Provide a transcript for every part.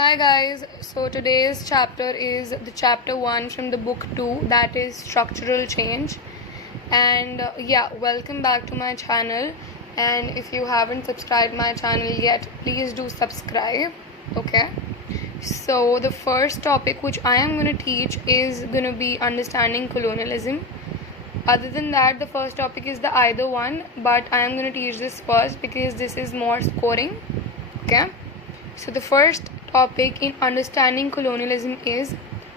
Hi guys, so today's chapter is the chapter 1 from the book 2, that is structural change. And welcome back to my channel. And if you haven't subscribed my channel yet, please do subscribe. Okay, so the first topic which I am going to teach is going to be understanding colonialism. Other than that, the first topic is the either one, but I am going to teach this first because this is more scoring. Okay, so the first topic in understanding colonialism is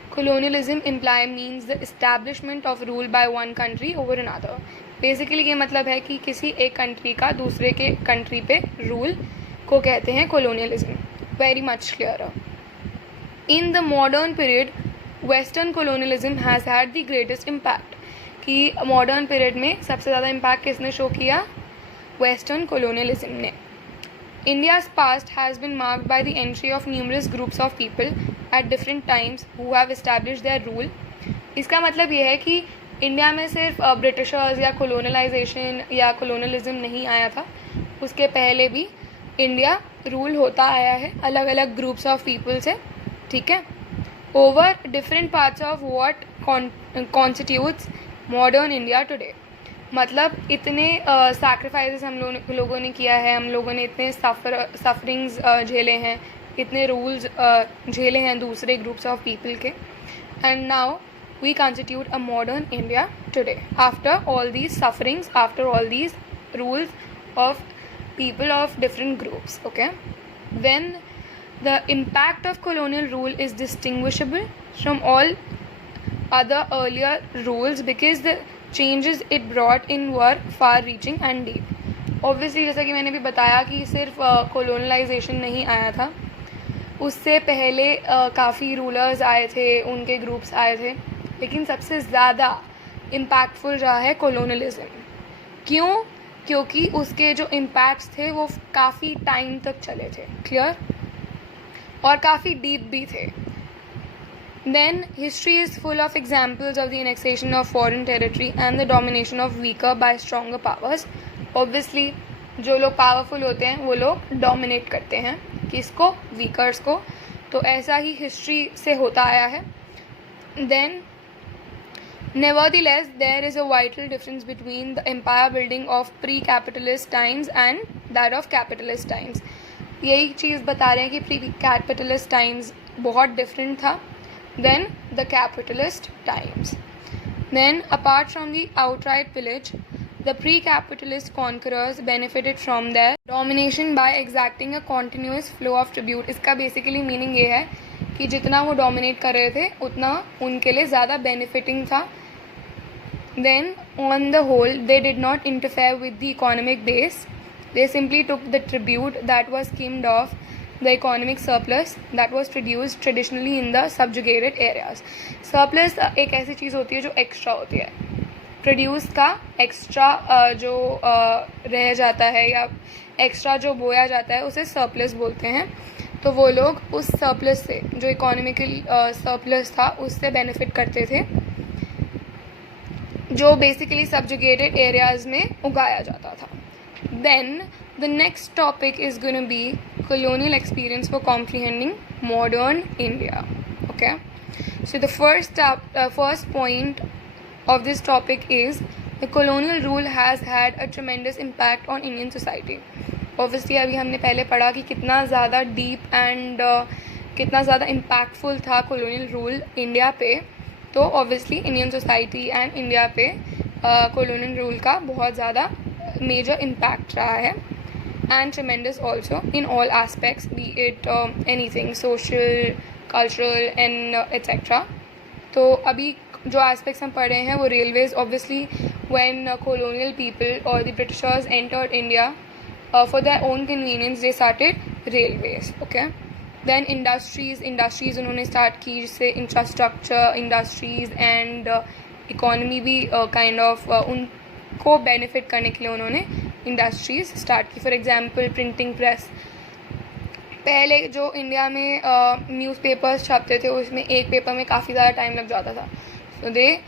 colonialism means the establishment of rule by one country over another. Basically ये मतलब है कि किसी एक country का दूसरे के country पे रूल को कहते हैं colonialism. Very much clearer. In the modern period, Western colonialism has had the greatest impact. कि मॉडर्न पीरियड में सबसे ज़्यादा इम्पैक्ट किसने शो किया? वेस्टर्न colonialism ने. India's past has been marked by the entry of numerous groups of people at different times who have established their rule. इसका मतलब ये है कि इंडिया में सिर्फ ब्रिटिशर्स या कोलोनलाइजेशन या कोलोनलिज्म नहीं आया था, उसके पहले भी इंडिया रूल होता आया है अलग अलग ग्रुप्स ऑफ पीपल से. ठीक है, over different parts of what constitutes modern India today. मतलब इतने सैक्रिफाइसेस हम लोगों ने किया है, हम लोगों ने इतने सफरिंग्स झेले हैं, इतने रूल्स झेले हैं दूसरे ग्रुप्स ऑफ पीपल के. And now we constitute a modern India today after all these sufferings, after all these rules of people of different groups. Okay, when the impact of colonial rule is distinguishable from all other earlier rules because the changes it brought in were far reaching and deep. Obviously जैसा कि मैंने भी बताया कि सिर्फ colonialization नहीं आया था, उससे पहले काफ़ी रूलर्स आए थे, उनके ग्रुप्स आए थे, लेकिन सबसे ज़्यादा इम्पैक्टफुल रहा है colonialism. क्यों? क्योंकि उसके जो इम्पैक्ट्स थे वो काफ़ी टाइम तक चले थे. क्लियर? और काफ़ी डीप भी थे. Then history is full of examples of the annexation of foreign territory and the domination of weaker by stronger powers. Obviously जो लोग पावरफुल होते हैं वो लोग डोमिनेट करते हैं किसको? वीकर्स को. तो ऐसा ही हिस्ट्री से होता आया है. Then nevertheless there is a vital difference between the empire building of pre-capitalist times and that of capitalist times. यही चीज़ बता रहे हैं कि pre-capitalist times बहुत डिफरेंट था than the capitalist times. Then apart from the outright pillage, the pre-capitalist conquerors benefited from their domination by exacting a continuous flow of tribute. इसका basically meaning ये है कि जितना वो dominate कर रहे थे उतना उनके लिए ज़्यादा benefiting था. Then on the whole they did not interfere with the economic base. They simply took the tribute that was skimmed off the economic surplus that was produced traditionally in the subjugated areas. Surplus एक ऐसी चीज़ होती है जो extra होती है. Produce का extra जो रह जाता है या एक्स्ट्रा जो बोया जाता है उसे सरप्लस बोलते हैं. तो वो लोग उस सरप्लस से, जो इकोनॉमिकल सरप्लस था, उससे बेनिफिट करते थे जो बेसिकली सबजुगेटेड एरियाज़ में उगाया जाता था. Then the next topic is going to be colonial experience for comprehending modern India. Okay, so the first point of this topic is the colonial rule has had a tremendous impact on Indian society. Obviously अभी हमने पहले पढ़ा कि कितना ज़्यादा deep and कितना ज़्यादा impactful था colonial rule इंडिया पे. तो obviously Indian society and India पे colonial rule का बहुत ज़्यादा major impact रहा है and tremendous also in all aspects, be it anything social, cultural and etc. तो अभी जो aspects हम पढ़ रहे हैं वो railways. Obviously when colonial people or the Britishers entered India for their own convenience they started railways. Okay, then industries उन्होंने start की, जिससे infrastructure, industries and economy भी kind of उनको benefit करने के लिए उन्होंने इंडस्ट्रीज़ स्टार्ट की. For example printing press. पहले जो इंडिया में न्यूज़पेपर्स छपते थे उसमें एक पेपर में काफ़ी ज़्यादा टाइम लग जाता था. So they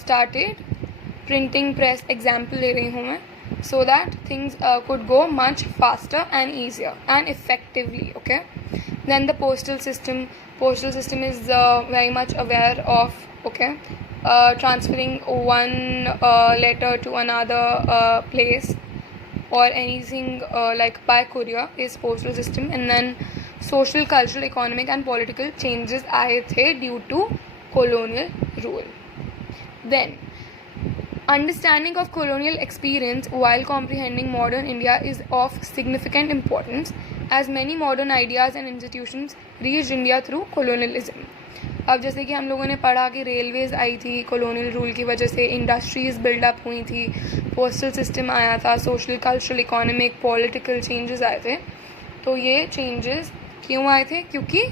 started printing press. Example ले रही हूँ मैं. so that things could go much faster and easier and effectively. Okay, Then the postal system. Postal system is very much aware of, okay, transferring one letter to another place or anything like by courier is postal system. And then social, cultural, economic and political changes आए थे due to colonial rule. Then understanding of colonial experience while comprehending modern India is of significant importance, as many modern ideas and institutions reached India through colonialism. अब जैसे कि हम लोगों ने पढ़ा कि रेलवेज़ आई थी कॉलोनियल रूल की वजह से, इंडस्ट्रीज़ बिल्डअप हुई थी, पोस्टल सिस्टम आया था, social, cultural, economic, political changes आए थे. तो ये चेंजेस क्यों आए थे? क्योंकि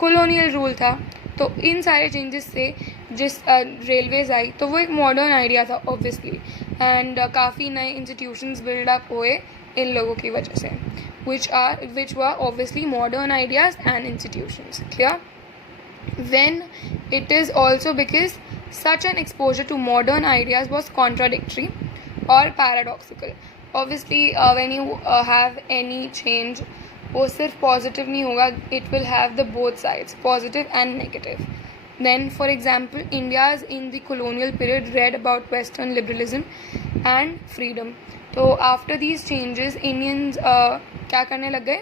कॉलोनियल रूल था. तो इन सारे चेंजेस से जिस रेलवेज़ आई तो वो एक मॉडर्न आइडिया था ऑब्वियसली, एंड काफ़ी नए इंस्टीट्यूशंस बिल्डअप हुए इन लोगों की वजह से, which were obviously modern ideas and institutions. Clear? When it is also because such an exposure to modern ideas was contradictory or paradoxical. Obviously when you have any change, वो सिर्फ positive नहीं होगा, it will have the both sides, positive and negative. Then for example, India's in the colonial period read about Western liberalism and freedom. तो after these changes Indians क्या करने लग गए?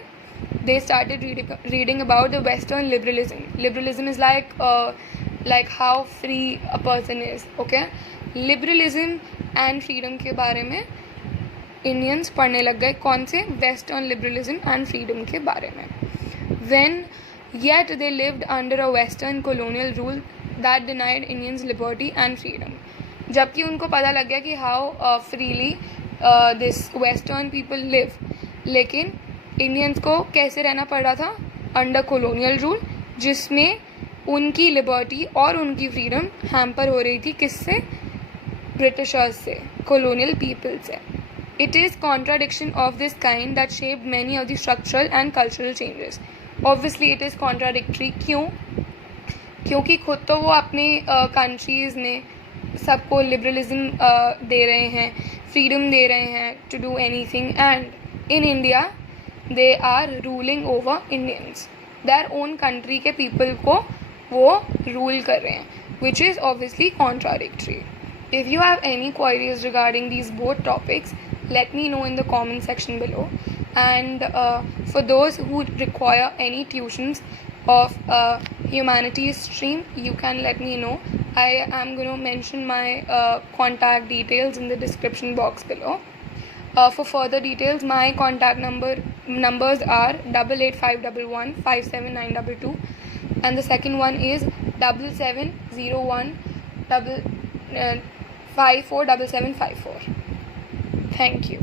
They started reading about the Western liberalism. Liberalism is like how free a person is. Okay, liberalism and freedom के बारे में Indians पढ़ने लग गए. कौन से? Western liberalism and freedom के बारे में. When yet they lived under a Western colonial rule that denied Indians liberty and freedom. जबकि उनको पता लग गया कि how freely this Western people live, लेकिन इंडियंस को कैसे रहना पड़ रहा था? अंडर कॉलोनियल रूल, जिसमें उनकी लिबर्टी और उनकी फ्रीडम हैम्पर हो रही थी. किससे? ब्रिटिशर्स से, कॉलोनियल पीपल से. It is contradiction of this kind that shaped many of the structural and cultural changes. Obviously it is contradictory. क्यों? क्योंकि खुद तो वो अपने कंट्रीज़ में सबको लिबरलिज्म दे रहे हैं, फ्रीडम दे रहे हैं to do anything, and in India they are ruling over Indians. Their own country के पीपल को वो रूल कर रहे हैं, which is obviously contradictory. If you have any queries regarding these both topics, let me know in the comment section below. And for those who require any tuitions of humanities stream, you can let me know. I am going to mention my contact details in the description box below. For further details, my contact numbers are 88511 57922, and the second one is 7701 547754. Thank you.